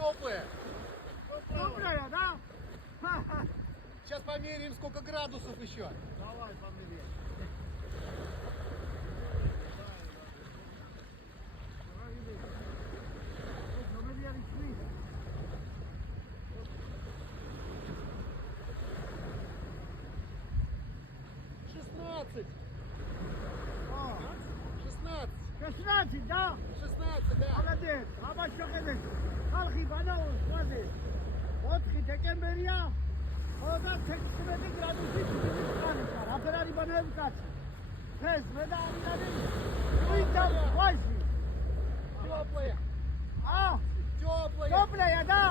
Теплая. Теплая, да? Сейчас померяем, сколько градусов еще. Давай померяем. Шестнадцать. 16, да? 16, да. молодец. აბა შეხედეთ. ხალხი ბანაოს ხაზე. 4 დეკემბერია. ხოდა 16 გრადუსი წყალია. რაფერ არის ბანაების კაცი? ეს მე და ამირანი. უიცა ვაჟი. Теплая. Теплая. Теплая, да?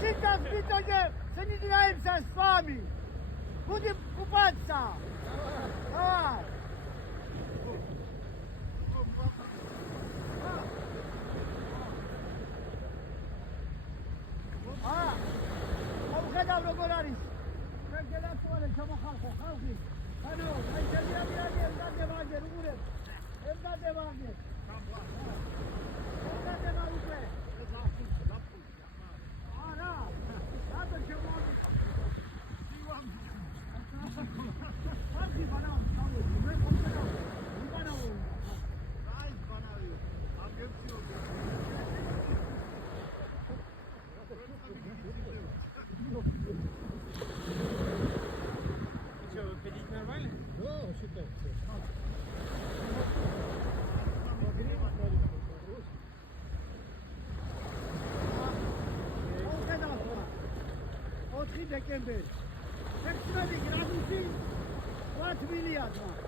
Сейчас битоге соединяемся с вами. Будем купаться. Давай. Auხედავ როგორ არის? შეგელაცვალე შემოხალხო ხალხი. ანუ აი შეგიადიადი ემდადებაგე უყურებ. ემდადებაგე. ემდადება უკვე. არა. რატო შემოდი? ხალხი ბანაო, ჩავედი. მე მომწედა. იბანაო. აი ბანავი. აგებციო. Что, выходить нормально? Да, вообще так. ოთხი დეკემბერი 16 გრადუსი 8 მილიონი